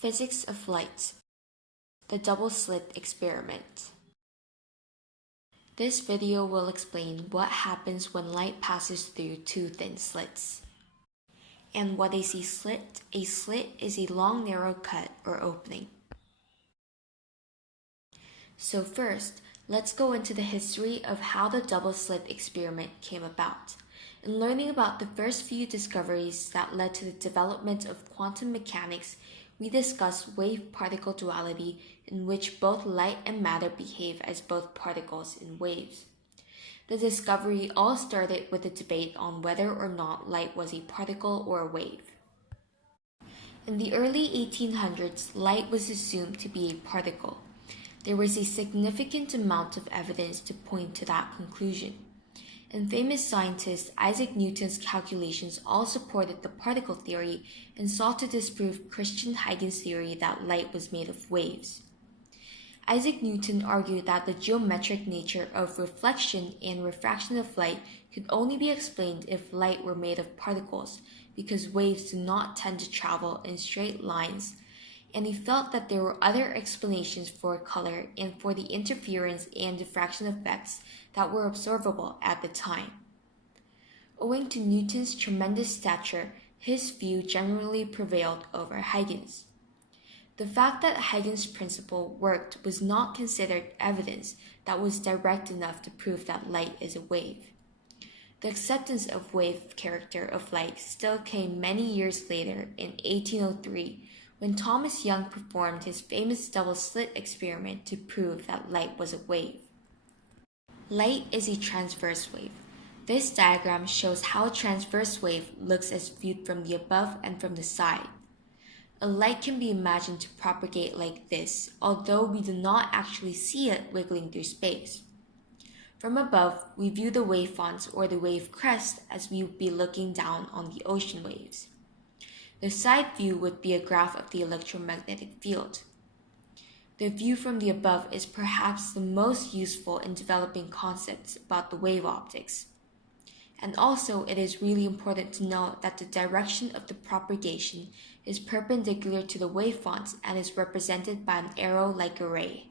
Physics of light. The double-slit experiment. This video will explain what happens when light passes through two thin slits. And what is a slit? A slit is a long narrow cut or opening. So first, let's go into the history of how the double-slit experiment came about, and learning about the first few discoveries that led to the development of quantum mechanics. We discuss wave-particle duality, in which both light and matter behave as both particles and waves. The discovery all started with a debate on whether or not light was a particle or a wave. In the early 1800s, light was assumed to be a particle. There was a significant amount of evidence to point to that conclusion. And famous scientist Isaac Newton's calculations all supported the particle theory and sought to disprove Christian Huygens' theory that light was made of waves. Isaac Newton argued that the geometric nature of reflection and refraction of light could only be explained if light were made of particles, because waves do not tend to travel in straight lines, and he felt that there were other explanations for color and for the interference and diffraction effects that were observable at the time. Owing to Newton's tremendous stature, his view generally prevailed over Huygens. The fact that Huygens' principle worked was not considered evidence that was direct enough to prove that light is a wave. The acceptance of wave character of light still came many years later in 1803, when Thomas Young performed his famous double-slit experiment to prove that light was a wave. Light is a transverse wave. This diagram shows how a transverse wave looks as viewed from the above and from the side. A light can be imagined to propagate like this, although we do not actually see it wiggling through space. From above, we view the wavefront or the wave crest as we would be looking down on the ocean waves. The side view would be a graph of the electromagnetic field. The view from the above is perhaps the most useful in developing concepts about the wave optics. And also, it is really important to note that the direction of the propagation is perpendicular to the wavefront and is represented by an arrow like a ray.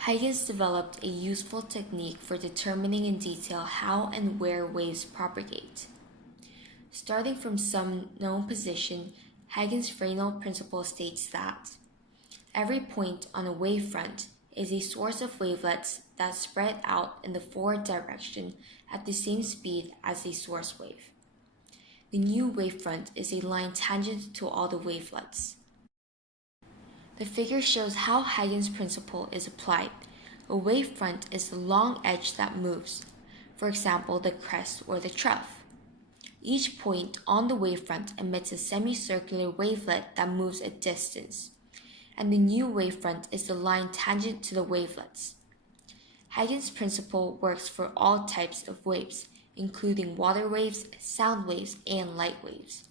Huygens developed a useful technique for determining in detail how and where waves propagate. Starting from some known position, Huygens' Fresnel principle states that every point on a wavefront is a source of wavelets that spread out in the forward direction at the same speed as a source wave. The new wavefront is a line tangent to all the wavelets. The figure shows how Huygens' principle is applied. A wavefront is the long edge that moves, for example, the crest or the trough. Each point on the wavefront emits a semicircular wavelet that moves a distance, and the new wavefront is the line tangent to the wavelets. Huygens' principle works for all types of waves, including water waves, sound waves, and light waves.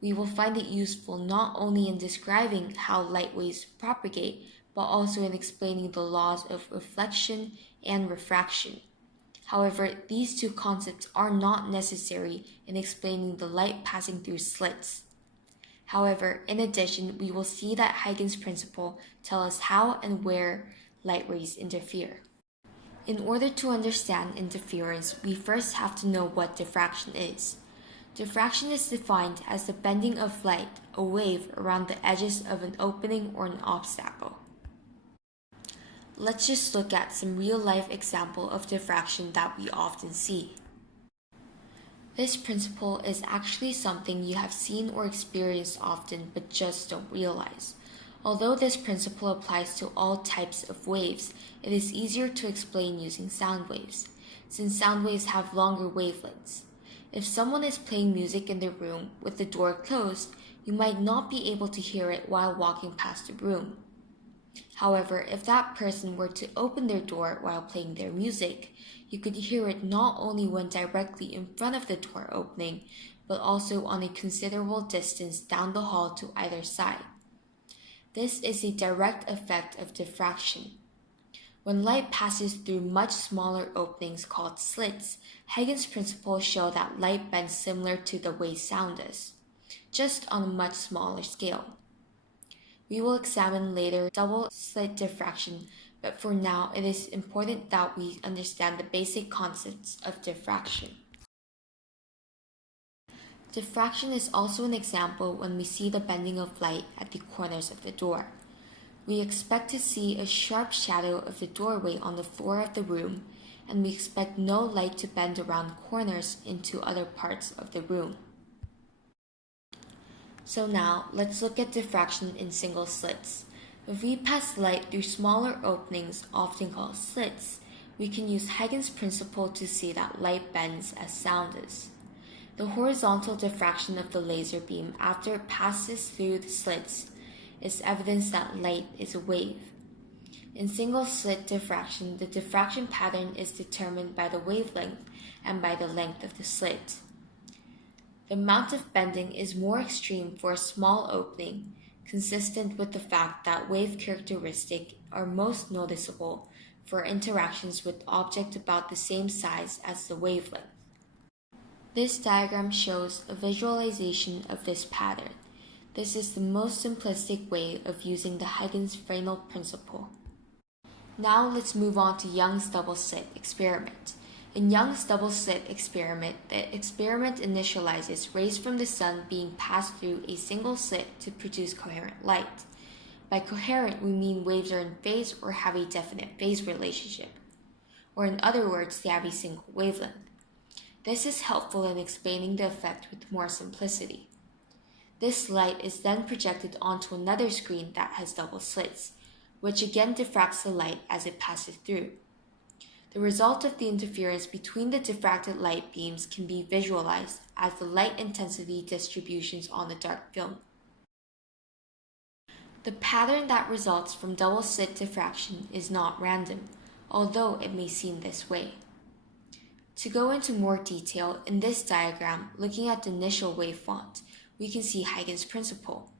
We will find it useful not only in describing how light waves propagate, but also in explaining the laws of reflection and refraction. However, these two concepts are not necessary in explaining the light passing through slits. However, in addition, we will see that Huygens' principle tells us how and where light rays interfere. In order to understand interference, we first have to know what diffraction is. Diffraction is defined as the bending of light, a wave, around the edges of an opening or an obstacle. Let's just look at some real-life example of diffraction that we often see. This principle is actually something you have seen or experienced often but just don't realize. Although this principle applies to all types of waves, it is easier to explain using sound waves, since sound waves have longer wavelengths. If someone is playing music in their room with the door closed, you might not be able to hear it while walking past the room. However, if that person were to open their door while playing their music, you could hear it not only when directly in front of the door opening, but also on a considerable distance down the hall to either side. This is a direct effect of diffraction. When light passes through much smaller openings called slits, Huygens' principles show that light bends similar to the way sound does. just on a much smaller scale. We will examine later double-slit diffraction, but for now it is important that we understand the basic concepts of diffraction. Diffraction is also an example when we see the bending of light at the corners of the door. We expect to see a sharp shadow of the doorway on the floor of the room, and we expect no light to bend around corners into other parts of the room. So now, let's look at diffraction in single slits. If we pass light through smaller openings, often called slits, we can use Huygens' principle to see that light bends as sound does. The horizontal diffraction of the laser beam after it passes through the slits is evidence that light is a wave. In single-slit diffraction, the diffraction pattern is determined by the wavelength and by the length of the slit. The amount of bending is more extreme for a small opening, consistent with the fact that wave characteristics are most noticeable for interactions with objects about the same size as the wavelength. This diagram shows a visualization of this pattern. This is the most simplistic way of using the Huygens-Fresnel principle. Now let's move on to Young's double-slit experiment. In Young's double-slit experiment, the experiment initializes rays from the sun being passed through a single slit to produce coherent light. By coherent, we mean waves are in phase or have a definite phase relationship, or in other words, they have a single wavelength. This is helpful in explaining the effect with more simplicity. This light is then projected onto another screen that has double slits, which again diffracts the light as it passes through. The result of the interference between the diffracted light beams can be visualized as the light intensity distributions on the dark film. The pattern that results from double-slit diffraction is not random, although it may seem this way. To go into more detail, in this diagram, looking at the initial wave font, we can see Huygens' principle.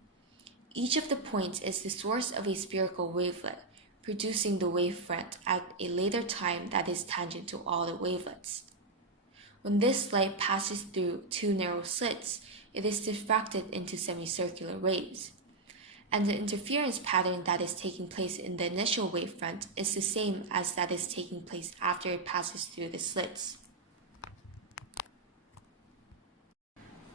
Each of the points is the source of a spherical wavelet, producing the wavefront at a later time that is tangent to all the wavelets. When this light passes through two narrow slits, it is diffracted into semicircular waves. And the interference pattern that is taking place in the initial wavefront is the same as that is taking place after it passes through the slits.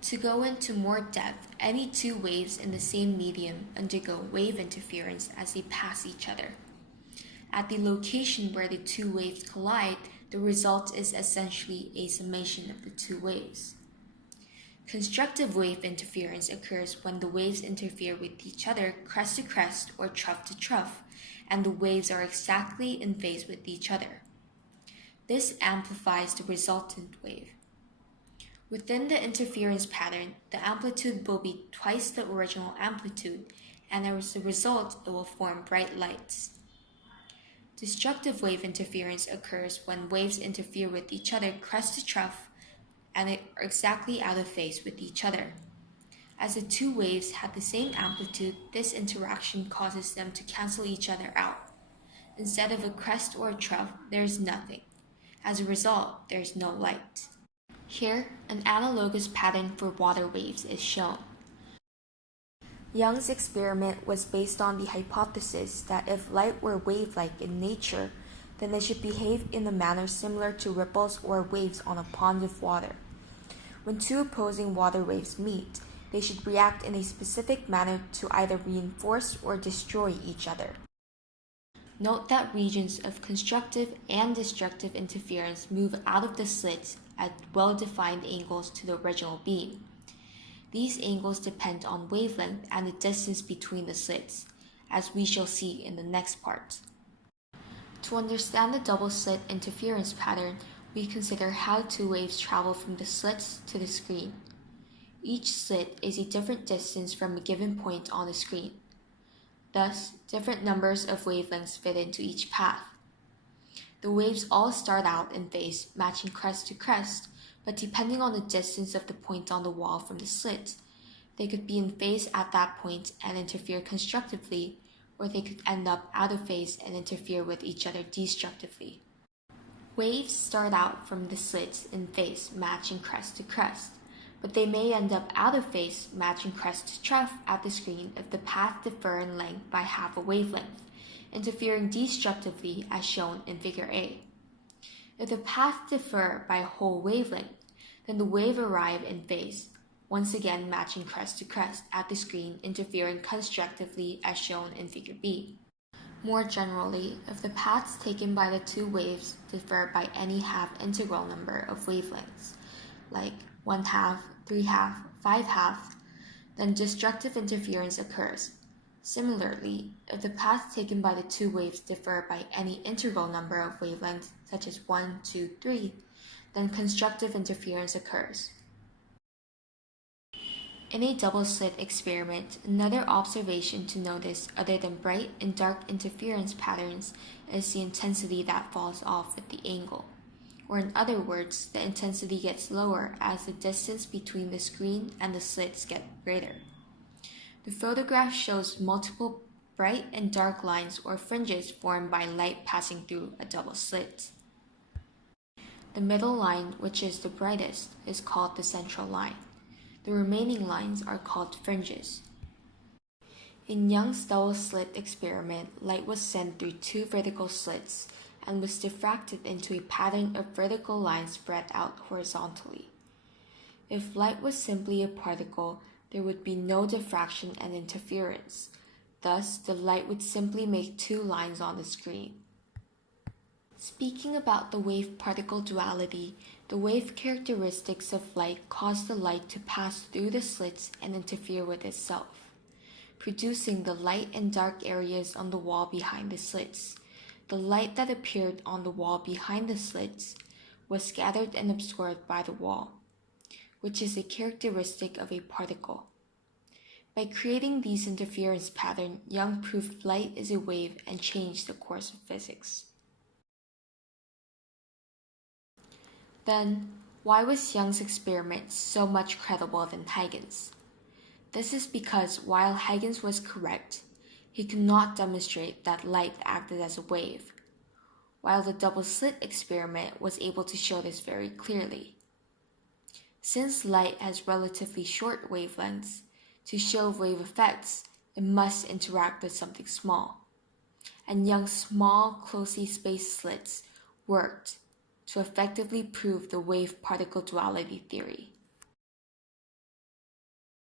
To go into more depth, any two waves in the same medium undergo wave interference as they pass each other. At the location where the two waves collide, the result is essentially a summation of the two waves. Constructive wave interference occurs when the waves interfere with each other crest to crest or trough to trough, and the waves are exactly in phase with each other. This amplifies the resultant wave. Within the interference pattern, the amplitude will be twice the original amplitude, and as a result, it will form bright lights. Destructive wave interference occurs when waves interfere with each other crest to trough and are exactly out of phase with each other. As the two waves have the same amplitude, this interaction causes them to cancel each other out. Instead of a crest or a trough, there is nothing. As a result, there is no light. Here, an analogous pattern for water waves is shown. Young's experiment was based on the hypothesis that if light were wave-like in nature, then it should behave in a manner similar to ripples or waves on a pond of water. When two opposing water waves meet, they should react in a specific manner to either reinforce or destroy each other. Note that regions of constructive and destructive interference move out of the slits at well-defined angles to the original beam. These angles depend on wavelength and the distance between the slits, as we shall see in the next part. To understand the double-slit interference pattern, we consider how two waves travel from the slits to the screen. Each slit is a different distance from a given point on the screen. Thus, different numbers of wavelengths fit into each path. The waves all start out in phase, matching crest to crest, but depending on the distance of the point on the wall from the slit, they could be in phase at that point and interfere constructively, or they could end up out of phase and interfere with each other destructively. Waves start out from the slits in phase, matching crest to crest, but they may end up out of phase, matching crest to trough at the screen if the paths differ in length by half a wavelength, interfering destructively as shown in Figure A. If the paths differ by a whole wavelength, then the wave arrive in phase, once again matching crest to crest at the screen, interfering constructively as shown in Figure B. More generally, if the paths taken by the two waves differ by any half integral number of wavelengths, like 1/2, 3/2, 5/2, then destructive interference occurs. Similarly, if the paths taken by the two waves differ by any integral number of wavelengths, such as 1, 2, 3, then constructive interference occurs. In a double-slit experiment, another observation to notice other than bright and dark interference patterns is the intensity that falls off with the angle. Or in other words, the intensity gets lower as the distance between the screen and the slits get greater. The photograph shows multiple bright and dark lines or fringes formed by light passing through a double slit. The middle line, which is the brightest, is called the central line. The remaining lines are called fringes. In Young's double-slit experiment, light was sent through two vertical slits and was diffracted into a pattern of vertical lines spread out horizontally. If light was simply a particle, there would be no diffraction and interference. Thus, the light would simply make two lines on the screen. Speaking about the wave-particle duality, the wave characteristics of light cause the light to pass through the slits and interfere with itself, producing the light and dark areas on the wall behind the slits. The light that appeared on the wall behind the slits was scattered and absorbed by the wall, which is a characteristic of a particle. By creating these interference patterns, Young proved light is a wave and changed the course of physics. Then, why was Young's experiment so much credible than Huygens? This is because while Huygens was correct, he could not demonstrate that light acted as a wave, while the double-slit experiment was able to show this very clearly. Since light has relatively short wavelengths, to show wave effects, it must interact with something small, and Young's small, closely spaced slits worked to effectively prove the wave-particle duality theory.